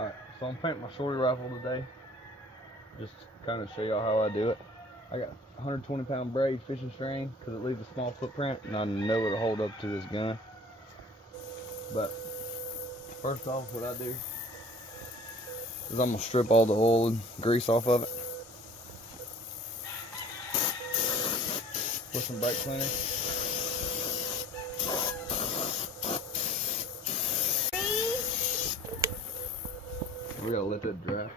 Alright, so I'm painting my shorty rifle today. Just to kind of show y'all how I do it. I got 120 pound braid fishing string because it leaves a small footprint and I know it'll hold up to this gun. But first off, what I do is I'm going to strip all the oil and grease off of it. With some brake cleaner. We gotta let that dry.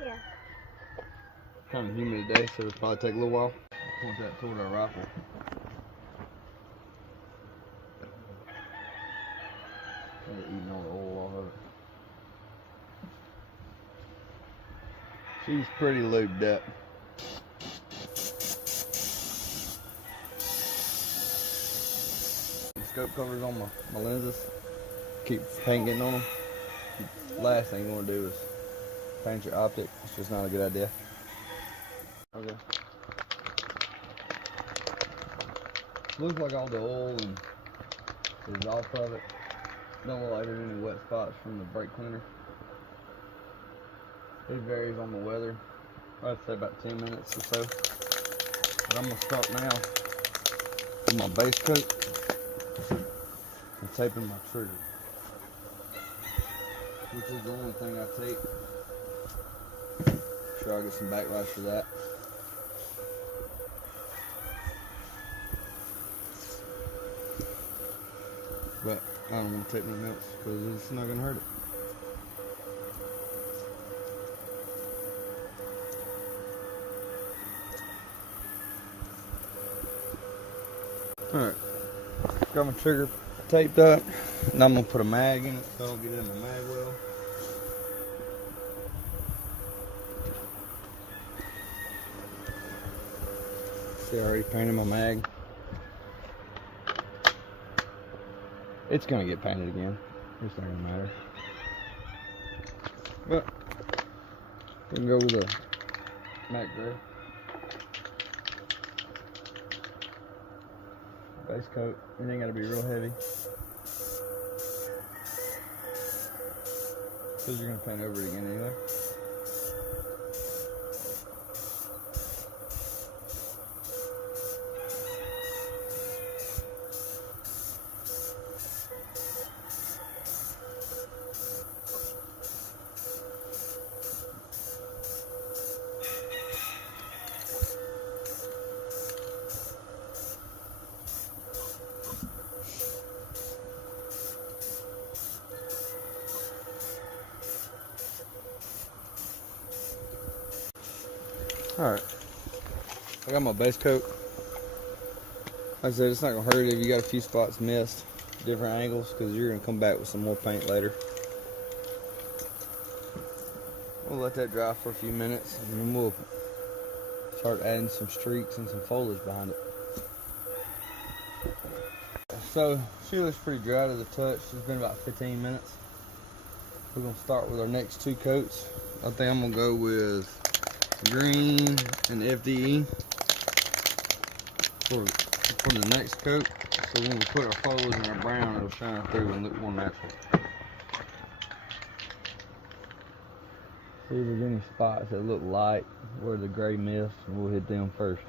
Yeah. Kind of humid today, so it'll probably take a little while. Point that toward our rifle. They're eating all the oil off of it. She's pretty lubed up. The scope covers on my lenses. Keep paint getting on them. Last thing you want to do is paint your optic. It's just not a good idea. Okay. Looks like all the oil is off of it. Don't look like there's any wet spots from the brake cleaner. It varies on the weather. I'd say about 10 minutes or so. But I'm gonna start now with my base coat and taping my trigger, which is the only thing I tape. Sure, I'll get some backlash for that. But I don't want to take no notes because it's not gonna hurt it. Alright, got my trigger taped up. Now I'm gonna put a mag in it so I don't get it in the mag well. See, I already painted my mag. It's gonna get painted again. It's not gonna matter. But we can go with a matte gray. Base coat. It ain't gotta be real heavy. Because you're gonna paint over it again anyway. Alright, I got my base coat. Like I said, it's not going to hurt if you got a few spots missed, different angles, because you're going to come back with some more paint later. We'll let that dry for a few minutes, and then we'll start adding some streaks and some foliage behind it. So, she looks pretty dry to the touch. It's been about 15 minutes. We're going to start with our next two coats. I think I'm going to go with green and FDE for the next coat, so when we put our foliage and our brown, it'll shine through and look more natural. See if there's any spots that look light where the gray missed, and we'll hit them first.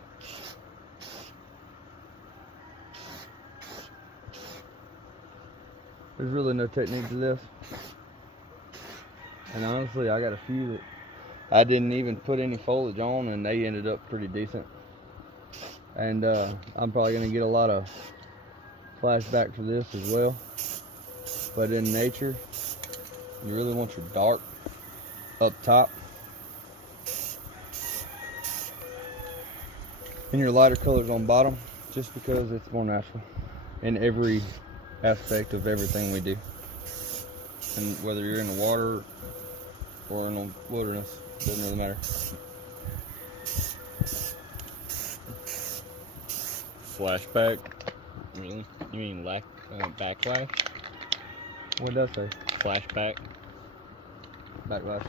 There's really no technique to this, and honestly I got a few that I didn't even put any foliage on and they ended up pretty decent. And I'm probably going to get a lot of flashback for this as well. But in nature, you really want your dark up top and your lighter colors on bottom, just because it's more natural in every aspect of everything we do. And whether you're in the water or in the wilderness, doesn't really matter. Flashback? You mean backlash? What does that say? Flashback? Backlash.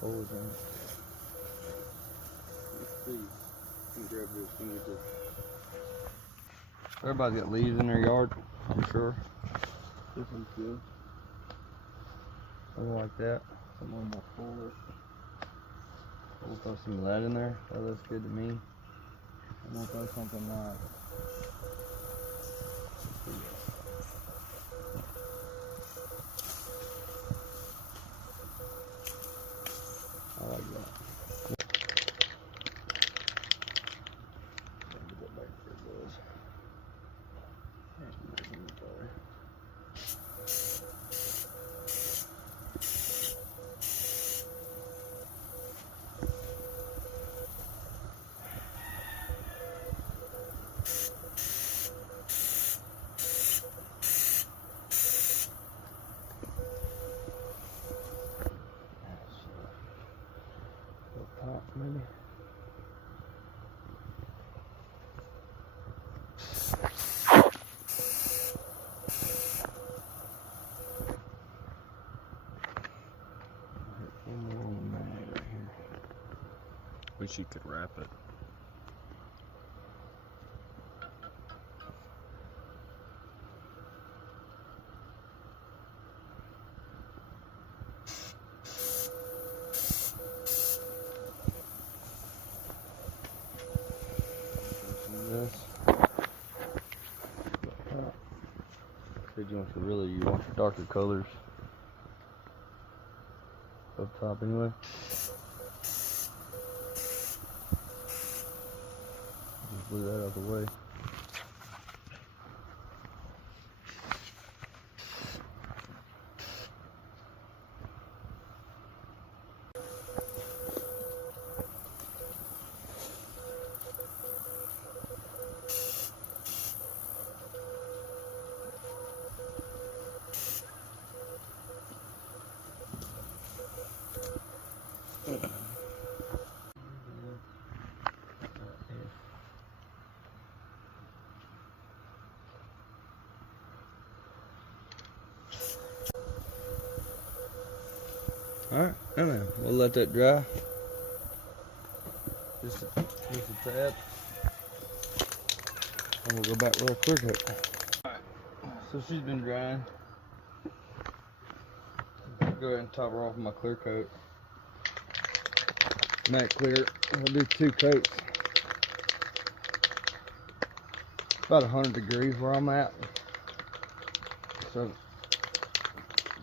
holes in it. Let's see. You can grab this and get this. Everybody's got leaves in their yard, I'm sure. This one's good. Something like that. Something more fuller. We'll throw some of that in there. That looks good to me. And we'll throw something nice. I like that. Get that back there, boys. There's some nice inventory. Top, maybe. One more on the mag right here. Wish you could wrap it. This. Said you want your darker colors up top anyway. Just blew that out of the way. Alright, anyway, we'll let that dry. Just a tad. And we'll go back with our clear coat. Alright, so she's been drying. Go ahead and top her off with my clear coat. Matte clear. I'll do 2 coats. About 100 degrees where I'm at. So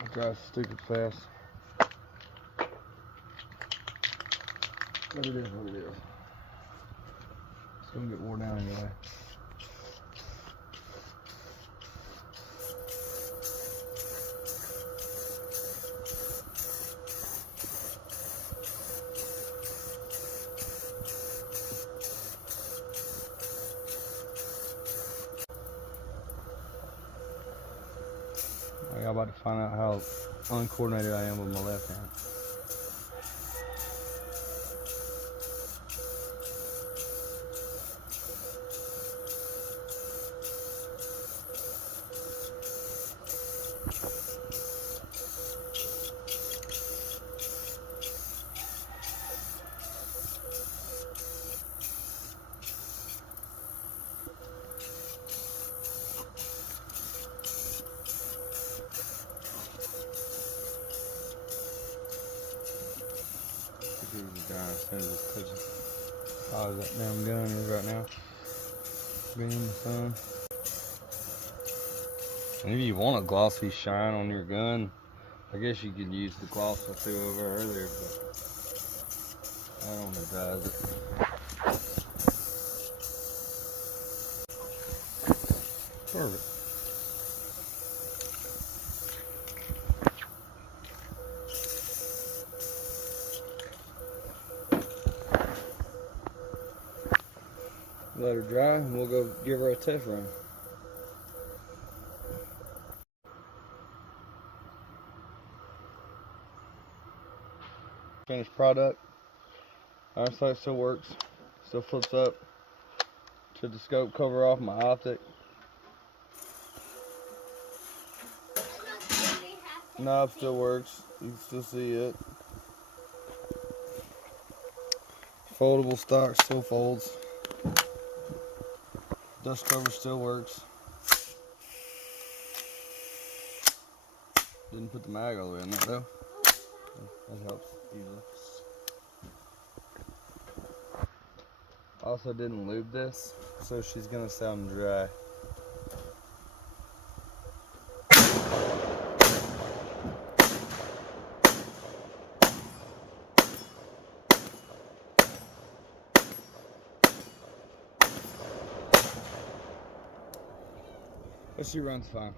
it dries stupid fast. But it is what it is. It's gonna get worn down anyway. I'm about to find out how uncoordinated I am with my left hand. Oh, that damn gun is right now. Being in the sun. And if you want a glossy shine on your gun, I guess you could use the gloss I threw over earlier, but I don't advise it. Perfect. Let her dry and we'll go give her a test run. Finished product. Our sight still works. Still flips up. Took the scope cover off my optic. Knob still works. You can still see it. Foldable stock still folds. Dust cover still works. Didn't put the mag all the way in there though. That helps usually. Also didn't lube this, so she's gonna sound dry. But she runs fine.